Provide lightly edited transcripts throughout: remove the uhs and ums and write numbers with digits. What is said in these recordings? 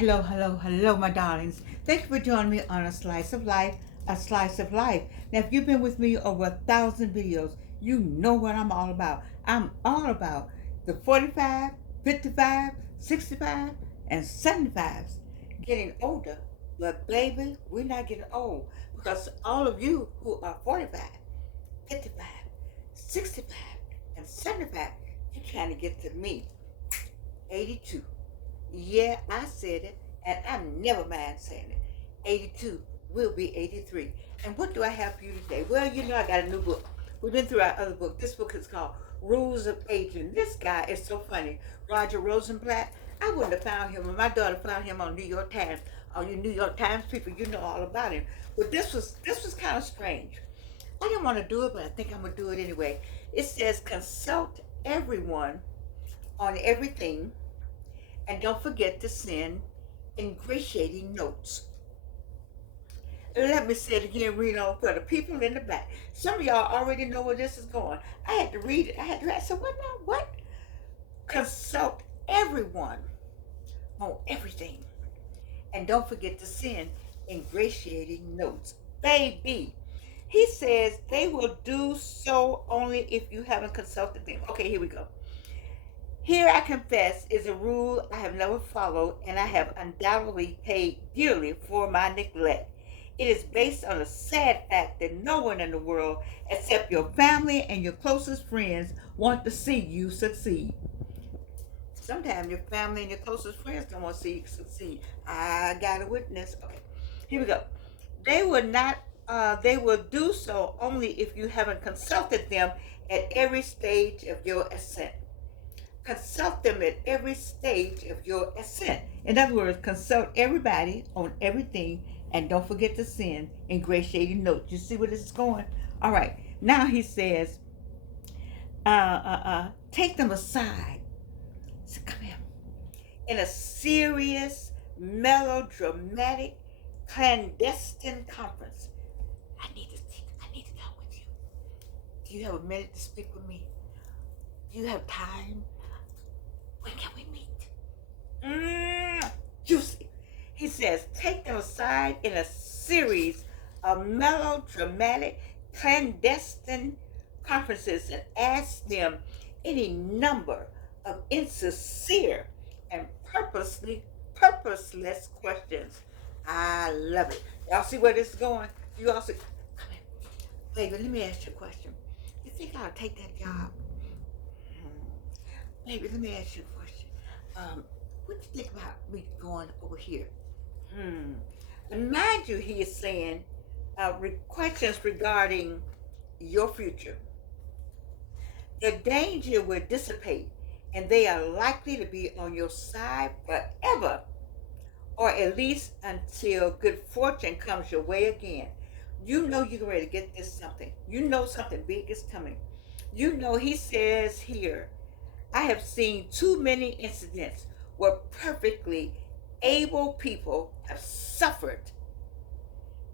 Hello, hello, hello, my darlings. Thank you for joining me on A Slice of Life, A Slice of Life. Now, if you've been with me over 1,000 videos, you know what I'm all about. I'm all about the 45, 55, 65, and 75s. Getting older, but baby, we're not getting old because all of you who are 45, 55, 65, and 75, you're trying to get to me, 82. Yeah, I said it, and I never mind saying it. 82 will be 83. And what do I have for you today? Well, you know I got a new book. We've been through our other book. This book is called Rules of Aging. This guy is so funny. Roger Rosenblatt. I wouldn't have found him, and my daughter found him on New York Times. All you New York Times people, you know all about him. But this was kind of strange. I didn't want to do it, but I think I'm gonna do it anyway. It says consult everyone on everything, and don't forget to send ingratiating notes. Let me say it again, Reno, for the people in the back. Some of y'all already know where this is going. I had to read it. I said, what now? What? Consult everyone on everything. And don't forget to send ingratiating notes. Baby, he says they will do so only if you haven't consulted them. Okay, here we go. Here I confess is a rule I have never followed, and I have undoubtedly paid dearly for my neglect. It is based on the sad fact that no one in the world except your family and your closest friends want to see you succeed. Sometimes your family and your closest friends don't want to see you succeed. I got a witness. Okay, here we go. They will not. They will do so only if you haven't consulted them at every stage of your ascent. Consult them at every stage of your ascent. In other words, consult everybody on everything, and don't forget to send ingratiating notes. You see where this is going? All right. Now he says, take them aside. So come here. In a serious, melodramatic, clandestine conference. I need to talk with you. Do you have a minute to speak with me? Do you have time? When can we meet? Juicy. He says, take them aside in a series of melodramatic, clandestine conferences and ask them any number of insincere and purposeless questions. I love it. Y'all see where this is going? You all see? Come here. Baby, let me ask you a question. You think I'll take that job? Baby, let me ask you a question. What do you think about me going over here? And mind you, he is saying questions regarding your future. The danger will dissipate, and they are likely to be on your side forever, or at least until good fortune comes your way again. You know you're ready to get this something. You know something big is coming. You know, he says here, I have seen too many incidents where perfectly able people have suffered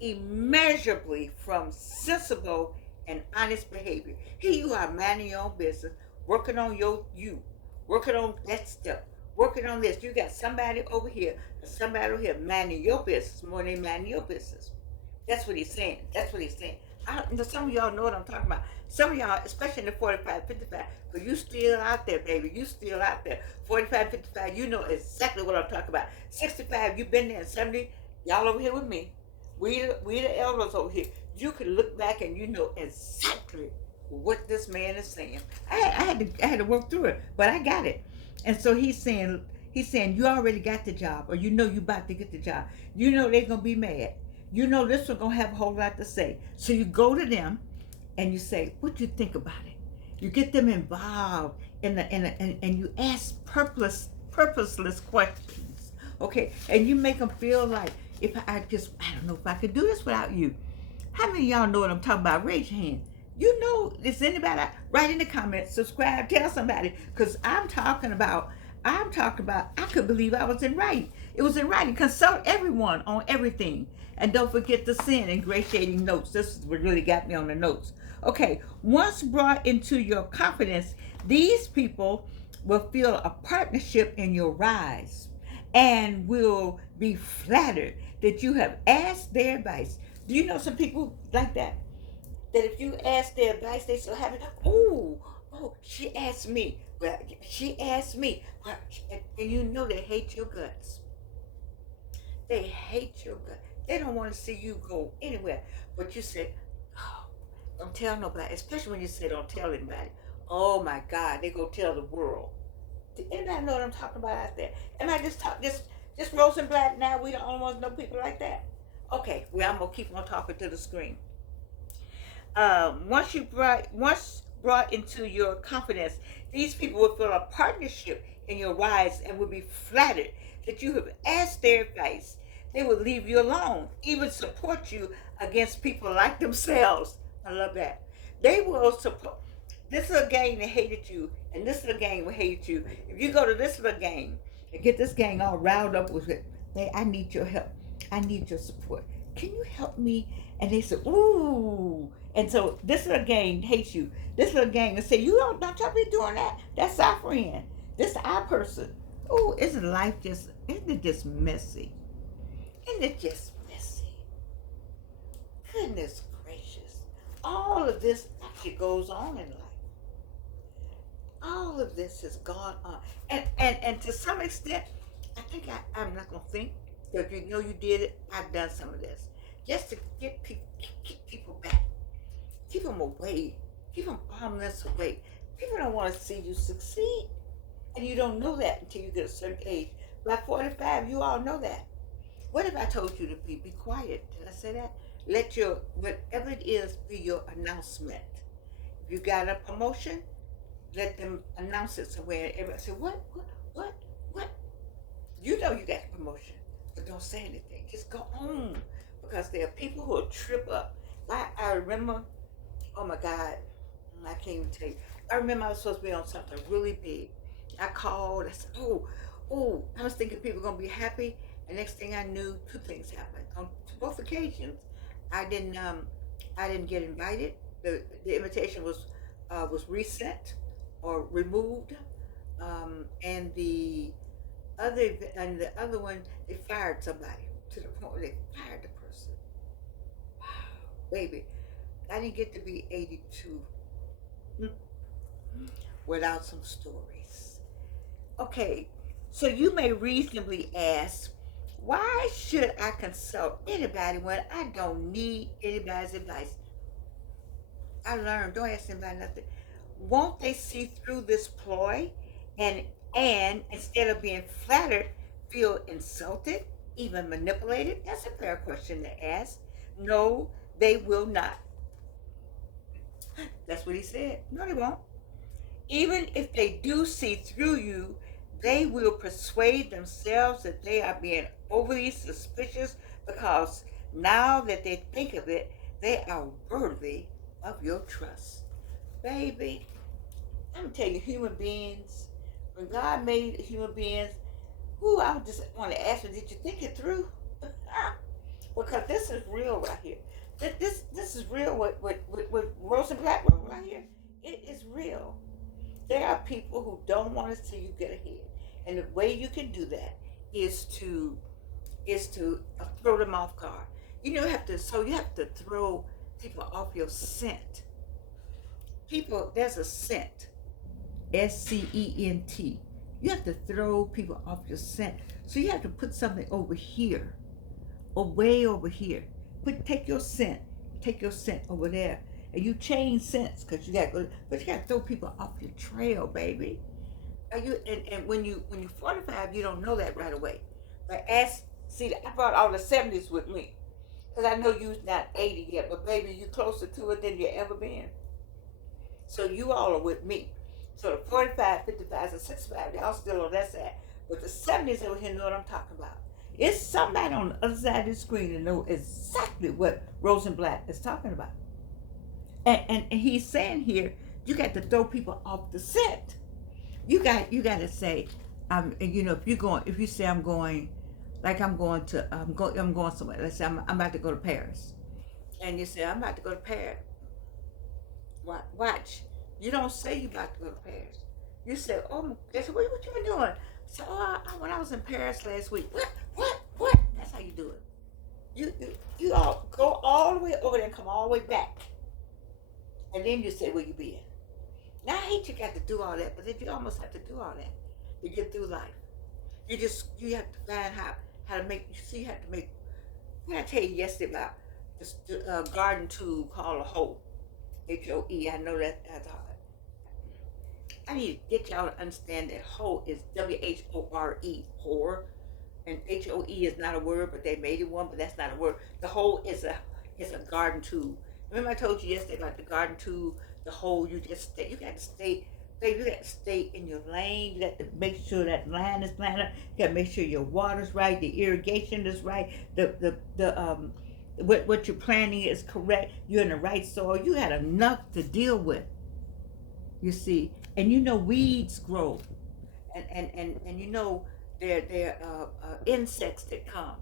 immeasurably from sensible and honest behavior. Here you are minding your own business, working on working on that stuff, working on this. You got somebody over here, somebody over here minding your business more than minding your business. That's what he's saying. That's what he's saying. Some of y'all know what I'm talking about. Some of y'all, especially in the 45, 55, because you still out there, baby. You still out there. 45, 55, you know exactly what I'm talking about. 65, you've been there. 70, y'all over here with me. We the elders over here. You can look back and you know exactly what this man is saying. I had to work through it, but I got it. And so he's saying you already got the job, or you know you about to get the job. You know they're gonna be mad. You know this one gonna have a whole lot to say. So you go to them and you say, what do you think about it? You get them involved and you ask purposeless questions. Okay, and you make them feel like, I don't know if I could do this without you. How many of y'all know what I'm talking about? Raise your hand. You know, is anybody? Write in the comments, subscribe, tell somebody, because I'm talking about, I could believe I was in writing. It was in writing. Consult everyone on everything. And don't forget to send ingratiating notes. This is what really got me on the notes. Okay, once brought into your confidence, these people will feel a partnership in your rise and will be flattered that you have asked their advice. Do you know some people like that? That if you ask their advice, they so happy. Oh, oh, she asked me. Well, she asked me. Well, and you know they hate your guts. They hate your guts. They don't want to see you go anywhere. But you say, oh, don't tell nobody. Especially when you say don't tell anybody. Oh my God, they go tell the world. Do anybody know what I'm talking about out there? Am I just talk just Rosenblatt now? We the only ones know people like that. Okay, well I'm gonna keep on talking to the screen. Once brought into your confidence, these people will feel a partnership in your rise and will be flattered that you have asked their advice. They will leave you alone, even support you against people like themselves. I love that. They will support. This little gang that hated you, and this little gang will hate you. If you go to this little gang and get this gang all riled up with it, hey, I need your help. I need your support. Can you help me? And they say, ooh. And so this little gang hates you. This little gang will say, you don't y'all be doing that. That's our friend. This is our person. Oh, isn't it just messy? Isn't it just messy? Goodness gracious. All of this actually goes on in life. All of this has gone on. And to some extent, I think I'm not going to think that if you know you did it, I've done some of this. Just to get people, keep people back. Keep them away. Keep them harmless away. People don't want to see you succeed. And you don't know that until you get a certain age. By 45, you all know that. What if I told you to be quiet? Did I say that? Let your, whatever it is, be your announcement. If you got a promotion, let them announce it somewhere. Everybody say, what? You know you got a promotion, but don't say anything. Just go on. Because there are people who will trip up. I remember, oh my God, I can't even tell you. I remember I was supposed to be on something really big. I called, I said, oh, I was thinking people were going to be happy. And next thing I knew, two things happened. On both occasions, I didn't get invited. The invitation was resent or removed. And the other one, they fired somebody to the point where they fired the person. Wow, baby, I didn't get to be 82 without some stories. Okay, so you may reasonably ask, why should I consult anybody when I don't need anybody's advice? I learned, don't ask anybody nothing. Won't they see through this ploy and instead of being flattered, feel insulted, even manipulated? That's a fair question to ask. No, they will not. That's what he said. No, they won't. Even if they do see through you, they will persuade themselves that they are being overly suspicious because now that they think of it, they are worthy of your trust. Baby, I'm going to tell you, human beings, when God made human beings, I would just want to ask you, did you think it through? Because this is real right here. This is real. What Rosenblatt wrote right here, it is real. There are people who don't want to see you get ahead, and the way you can do that is to throw them off guard. You have to throw people off your scent. People, there's a scent, SCENT. You have to throw people off your scent. So you have to put something over here, or way over here. Take your scent over there, and you change scents because you got to throw people off your trail, baby. And when you're 45, you don't know that right away. But I brought all the 70s with me because I know you're not 80 yet, but baby, you closer to it than you ever been. So you all are with me. So the 45, 55s, and 65, they all still on that side. But the 70s over here know what I'm talking about. It's somebody on the other side of the screen to know exactly what Rosenblatt is talking about. And he's saying here, you got to throw people off the scent. You got to say, if you say I'm going somewhere. Let's say I'm about to go to Paris, and you say I'm about to go to Paris. Watch. You don't say you're about to go to Paris. You say, oh, they say, what you been doing? So when I was in Paris last week, what? That's how you do it. You all go all the way over there and come all the way back, and then you say where you been. Now I hate you got to do all that, but if you almost have to do all that to get through life, you have to find how to make. You see, you have to make. What I tell you yesterday about this garden tool called a hoe, HOE. I know that that's hard. I need to get y'all to understand that hoe is WHORE, whore, and HOE is not a word, but they made it one, but that's not a word. The hoe is a garden tool. Remember I told you yesterday about the garden tool, the hoe. You got to stay. Baby, you got to stay in your lane. You got to make sure that line is lined up. You got to make sure your water's right, the irrigation is right, what you're planting is correct. You're in the right soil. You got enough to deal with. You see, and you know weeds grow, and you know there are insects that come.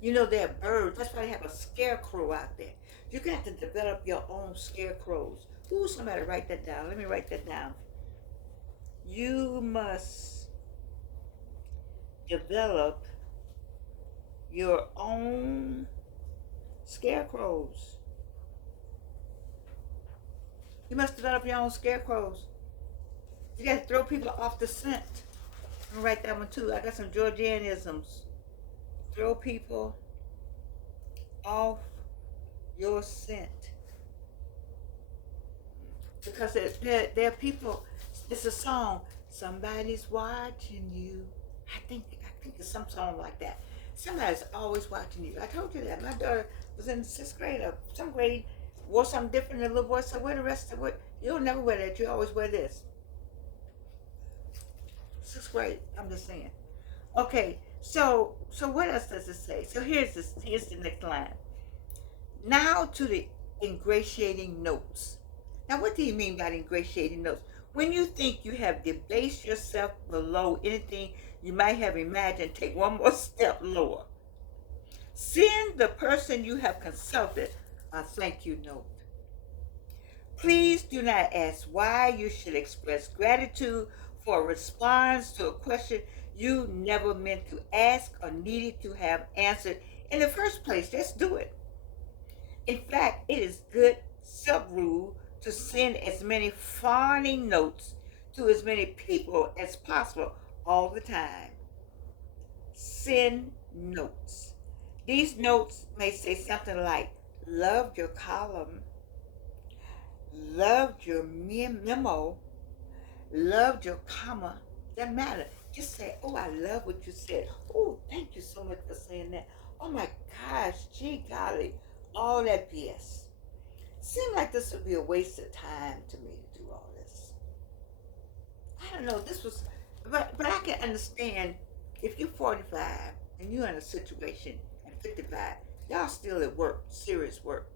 You know there are birds. That's why they have a scarecrow out there. You got to develop your own scarecrows. Ooh, somebody write that down. Let me write that down. You must develop your own scarecrows. You must develop your own scarecrows. You got to throw people off the scent. I'm gonna write that one too. I got some Georgianisms. Throw people off your scent. Because there are people, it's a song, somebody's watching you. I think it's some song like that. Somebody's always watching you. I told you that. My daughter was in 6th grade or some grade, wore something different, and the little boy said, "Wear the rest of it. You don't never wear that, you always wear this." 6th grade, I'm just saying. Okay, so what else does it say? So here's the next line. Now to the ingratiating notes. Now what do you mean by the ingratiating notes? When you think you have debased yourself below anything you might have imagined, take one more step lower. Send the person you have consulted a thank you note. Please do not ask why you should express gratitude for a response to a question you never meant to ask or needed to have answered in the first place. Just do it. In fact, it is good sub-rule to send as many fawning notes to as many people as possible all the time. Send notes. These notes may say something like, loved your column, loved your memo, loved your comma. Doesn't matter. Just say, oh, I love what you said. Oh, thank you so much for saying that. Oh my gosh, gee golly, all that BS. Seemed like this would be a waste of time to me to do all this. I don't know, but I can understand if you're 45 and you're in a situation at 55, y'all still at work, serious work.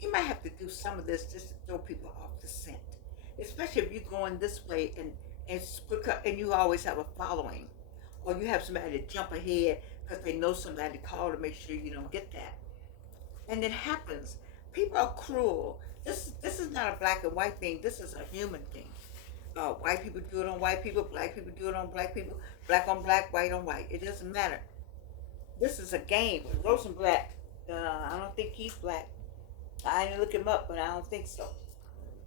You might have to do some of this just to throw people off the scent, especially if you're going this way and you always have a following, or you have somebody to jump ahead because they know somebody to call to make sure you don't get that. And it happens. People are cruel. This is not a black and white thing. This is a human thing. White people do it on white people. Black people do it on black people. Black on black, white on white. It doesn't matter. This is a game. Rosenblatt, I don't think he's black. I didn't look him up, but I don't think so.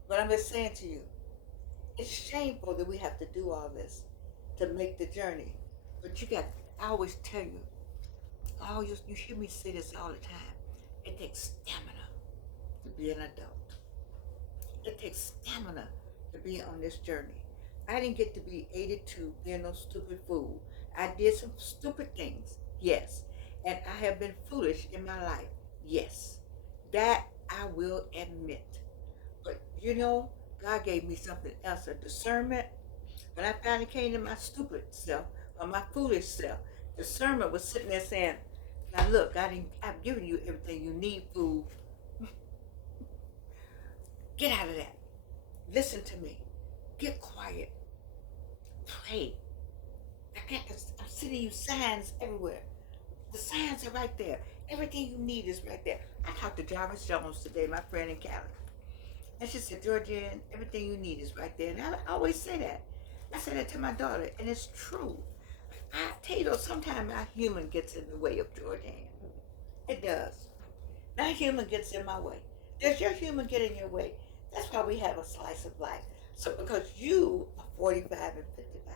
But I'm just saying to you, it's shameful that we have to do all this to make the journey. But I always tell you, you hear me say this all the time. It takes stamina to be an adult. It takes stamina to be on this journey. I didn't get to be 82 being no stupid fool. I did some stupid things, yes. And I have been foolish in my life, yes. That I will admit. But you know, God gave me something else, a discernment. When I finally came to my stupid self, or my foolish self, discernment was sitting there saying, now look, I've given you everything you need, fool. Get out of that. Listen to me. Get quiet. Pray. I'm sending you signs everywhere. The signs are right there. Everything you need is right there. I talked to Jarvis Jones today, my friend in Cali. And she said, Georgianne, everything you need is right there. And I always say that. I say that to my daughter, and it's true. I tell you though, sometimes our human gets in the way of Jordan. It does. That human gets in my way. Does your human get in your way? That's why we have a slice of life. So because you are 45 and 55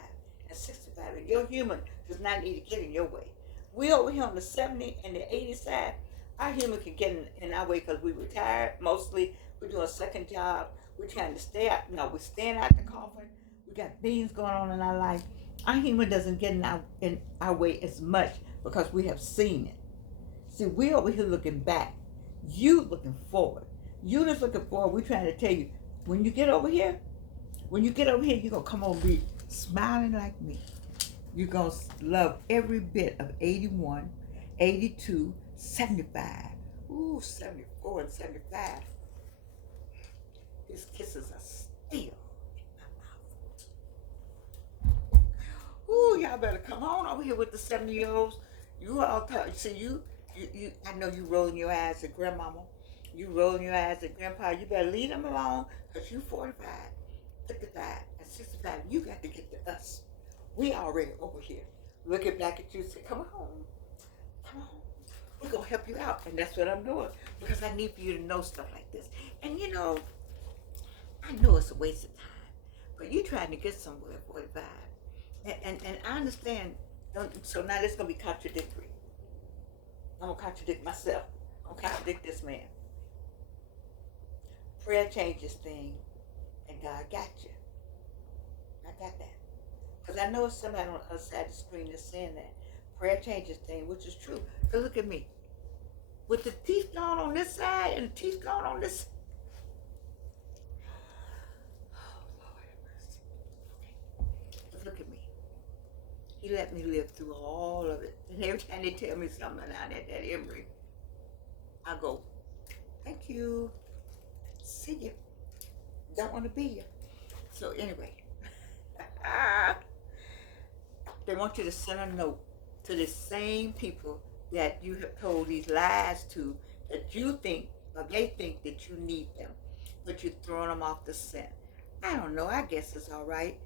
and 65, and your human does not need to get in your way. We over here on the 70 and the 80 side, our human can get in our way because we retired. Mostly, we're doing a second job. We're trying to stay out. No, we're staying out the coffin. We got things going on in our life. Our human doesn't get in our way as much because we have seen it. See, we over here looking back. You looking forward. You just looking forward. We're trying to tell you, when you get over here, you're gonna come over and be smiling like me. You're gonna love every bit of 81, 82, 75. Ooh, 74 and 75. His kisses are still in my mouth. Ooh, y'all better come on over here with the 70-year-olds. You all see you I know you rolling your eyes at grandmama. You rolling your eyes at grandpa. You better leave them alone because you 45, 55, and 65. You got to get to us. We already over here. Looking back at you and say, come on. Come on. We're going to help you out. And that's what I'm doing because I need for you to know stuff like this. And you know, I know it's a waste of time, but you're trying to get somewhere at 45. And I understand. So now this is going to be contradictory. I'm going to contradict myself. I'm going to contradict this man. Prayer changes things, and God got you. I got that. Because I know somebody on the other side of the screen is saying that. Prayer changes things, which is true. But look at me. With the teeth gone on this side and the teeth gone on this side. Oh, Lord have mercy. Okay. But look at me. He let me live through all of it. And every time they tell me something out at that Emory, I go, thank you. See you. Don't want to be you. So anyway, they want you to send a note to the same people that you have told these lies to, that you think, or they think that you need them, but you're throwing them off the scent. I don't know. I guess it's all right.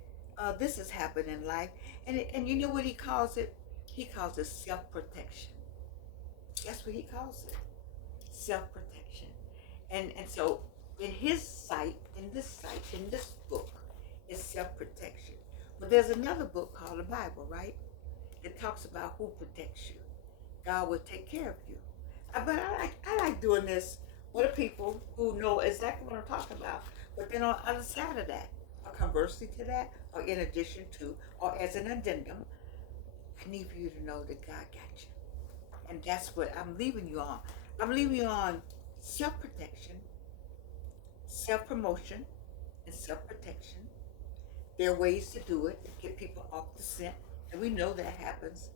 This has happened in life. And you know what he calls it? He calls it self-protection. That's what he calls it. Self-protection. And so in his sight, in this book, is self-protection. But there's another book called the Bible, right? It talks about who protects you. God will take care of you. But I like doing this with the people who know exactly what I'm talking about. But then on the other side of that, or conversely to that, or in addition to, or as an addendum, I need for you to know that God got you. And that's what I'm leaving you on. I'm leaving you on self-protection, self-promotion, and self-protection. There are ways to do it to get people off the scent, and we know that happens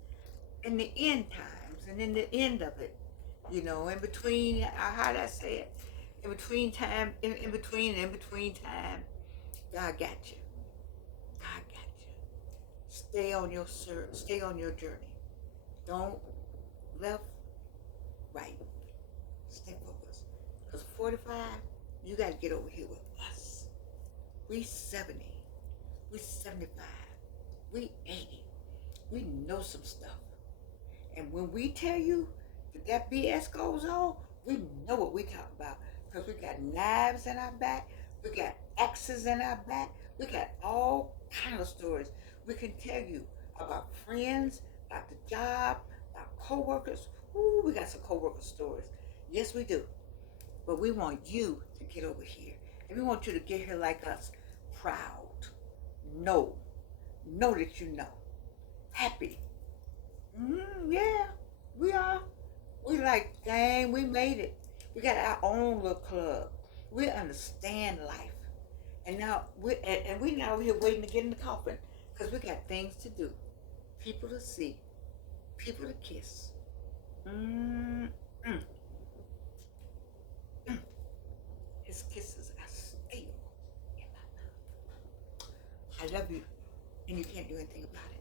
in the end times and in the end of it. You know, in between, how did I say it? In between time, in between time, God got you. God got you. Stay on your journey. Don't left, right. Stay focused. Because 45, you got to get over here with us. We 70. We 75. We 80. We know some stuff. And when we tell you that BS goes on, we know what we talk about. Because we got knives in our back. We got axes in our back. We got all kind of stories. We can tell you about friends, about the job, about co-workers. Ooh, we got some co-worker stories. Yes, we do. But we want you to get over here. And we want you to get here like us. Proud. Know that you know. Happy. Yeah, we are. We like, dang, we made it. We got our own little club. We understand life. And now we now here waiting to get in the coffin because we got things to do, people to see, people to kiss. His kisses are still in my mouth. I love you, and you can't do anything about it.